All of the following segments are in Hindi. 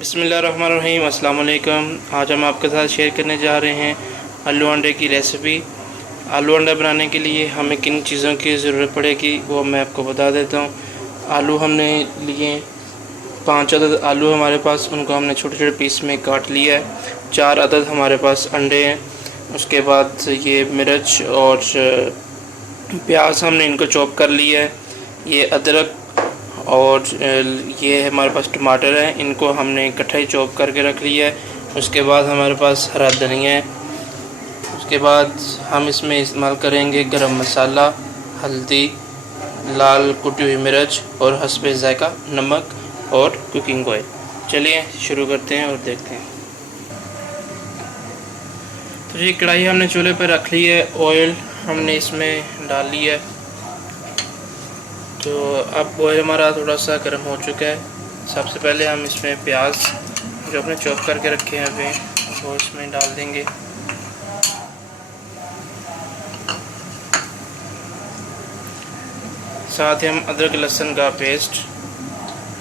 बिस्मिल्लाहिर्रहमानिर्रहीम। अस्सलाम वालेकुम। आज हम आपके साथ शेयर करने जा रहे हैं आलू अंडे की रेसिपी। आलू अंडा बनाने के लिए हमें किन चीज़ों की ज़रूरत पड़ेगी वो मैं आपको बता देता हूँ। आलू हमने लिए 5 अदद आलू हमारे पास, उनको हमने छोटे छोटे पीस में काट लिया है। 4 अदद हमारे पास अंडे हैं। उसके बाद ये मिर्च और प्याज हमने इनको चॉप कर लिया है। ये अदरक और ये हमारे पास टमाटर है, इनको हमने इकट्ठा ही चॉप करके रख लिया है। उसके बाद हमारे पास हरा धनिया है। उसके बाद हम इसमें इस्तेमाल करेंगे गरम मसाला, हल्दी, लाल कुटी हुई मिर्च और हस्बे ज़ायका नमक और कुकिंग ऑयल। चलिए शुरू करते हैं और देखते हैं। तो ये कढ़ाई हमने चूल्हे पर रख ली है। ऑयल हमने इसमें डाल लिया है। तो अब ऑयल हमारा थोड़ा सा गर्म हो चुका है। सबसे पहले हम इसमें प्याज जो अपने चॉप करके रखे हैं अभी वो इसमें डाल देंगे। साथ ही हम अदरक लहसुन का पेस्ट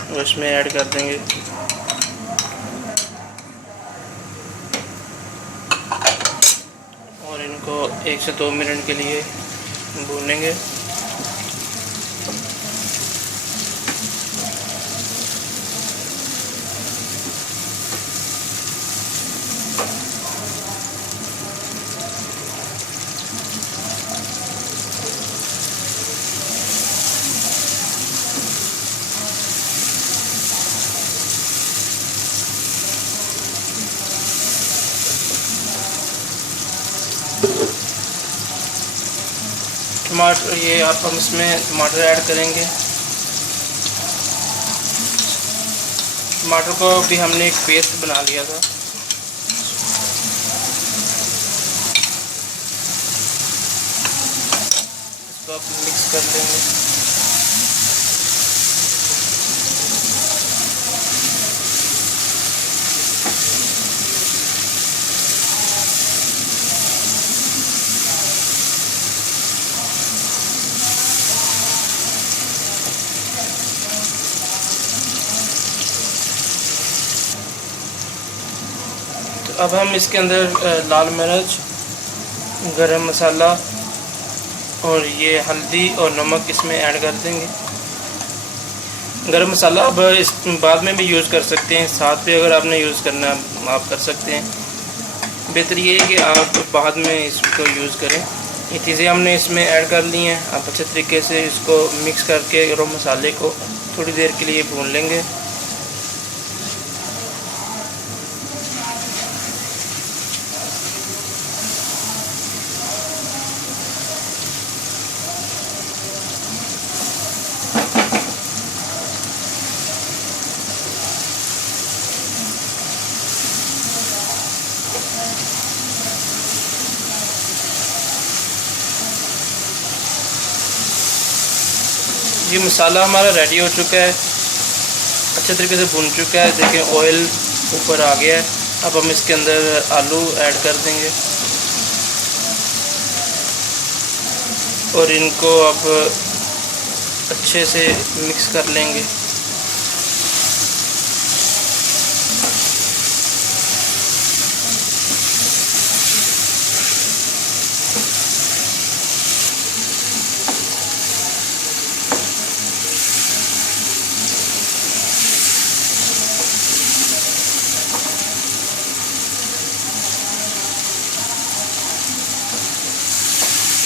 वो इसमें ऐड कर देंगे। और इनको 1 से 2 मिनट के लिए भूनेंगे। टमाटर ये आप हम इसमें टमाटर ऐड करेंगे। टमाटर को भी हमने एक पेस्ट बना लिया था। इसको आप मिक्स कर लेंगे। अब हम इसके अंदर लाल मिर्च, गरम मसाला और ये हल्दी और नमक इसमें ऐड कर देंगे। गरम मसाला अब इस बाद में भी यूज़ कर सकते हैं, साथ भी अगर आपने यूज़ करना आप कर सकते हैं। बेहतर ये है कि आप बाद में इसको यूज़ करें। ये चीज़ें हमने इसमें ऐड कर ली हैं। आप अच्छे तरीके से इसको मिक्स करके गरम मसाले को थोड़ी देर के लिए भून लेंगे। ये मसाला हमारा रेडी हो चुका है, अच्छे तरीके से भुन चुका है। देखें ऑयल ऊपर आ गया है। अब हम इसके अंदर आलू ऐड कर देंगे और इनको अब अच्छे से मिक्स कर लेंगे।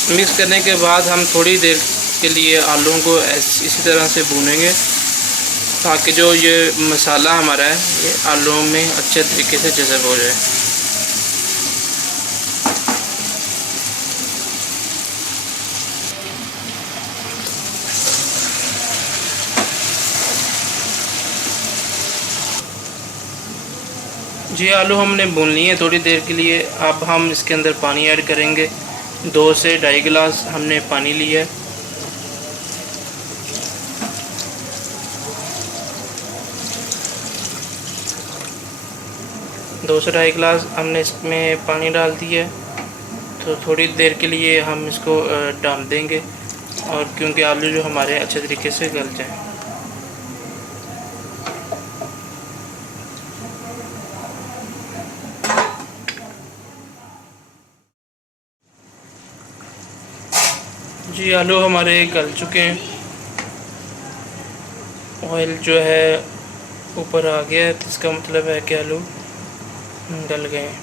मिक्स करने के बाद हम थोड़ी देर के लिए आलूओं को इसी तरह से भूनेंगे ताकि जो ये मसाला हमारा है ये आलूओं में अच्छे तरीके से जज़ब हो जाए। जी आलू हमने भून लिए हैं थोड़ी देर के लिए। अब हम इसके अंदर पानी ऐड करेंगे। 2 से 2.5 गिलास हमने पानी लिया है। दो से 2.5 गिलास हमने इसमें पानी डाल दिया है। तो थोड़ी देर के लिए हम इसको डाल देंगे और क्योंकि आलू जो हमारे अच्छे तरीके से गल जाए। जी आलू हमारे गल चुके हैं, ऑयल जो है ऊपर आ गया है, तो इसका मतलब है कि आलू गल गए हैं।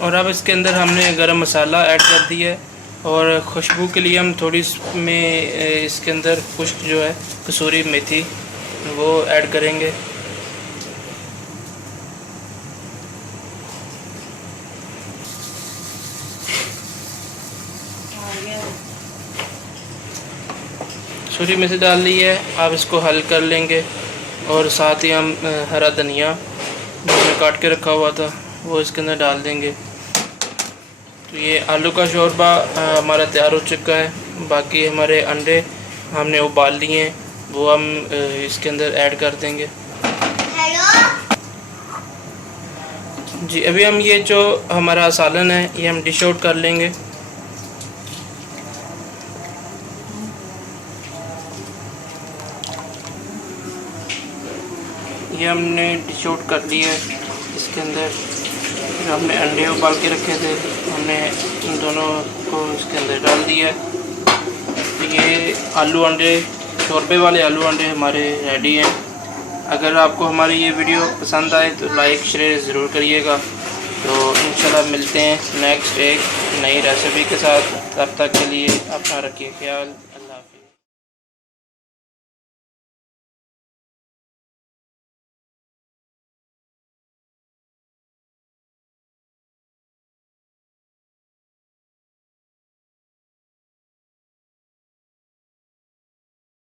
और अब इसके अंदर हमने गरम मसाला ऐड कर दिया है, और खुशबू के लिए हम थोड़ी में इसके अंदर खुश्क जो है कसूरी मेथी वो ऐड करेंगे। कसूरी मेथी डाल ली है, आप इसको हल कर लेंगे। और साथ ही हम हरा धनिया जो हमने काट के रखा हुआ था वो इसके अंदर डाल देंगे। तो ये आलू का शोरबा हमारा तैयार हो चुका है। बाकी हमारे अंडे हमने उबाल लिए हैं, वो हम इसके अंदर ऐड कर देंगे। जी अभी हम ये जो हमारा सालन है ये हम डिश आउट कर लेंगे। ये हमने डिश आउट कर लिया है। इसके अंदर जो हमने अंडे उबाल के रखे थे हमने इन दोनों को इसके अंदर डाल दिया है। तो ये आलू अंडे शोरबे वाले आलू अंडे हमारे रेडी हैं। अगर आपको हमारी ये वीडियो पसंद आए तो लाइक शेयर ज़रूर करिएगा। तो इंशाल्लाह मिलते हैं नेक्स्ट एक नई रेसिपी के साथ। तब तक के लिए अपना रखिए ख्याल।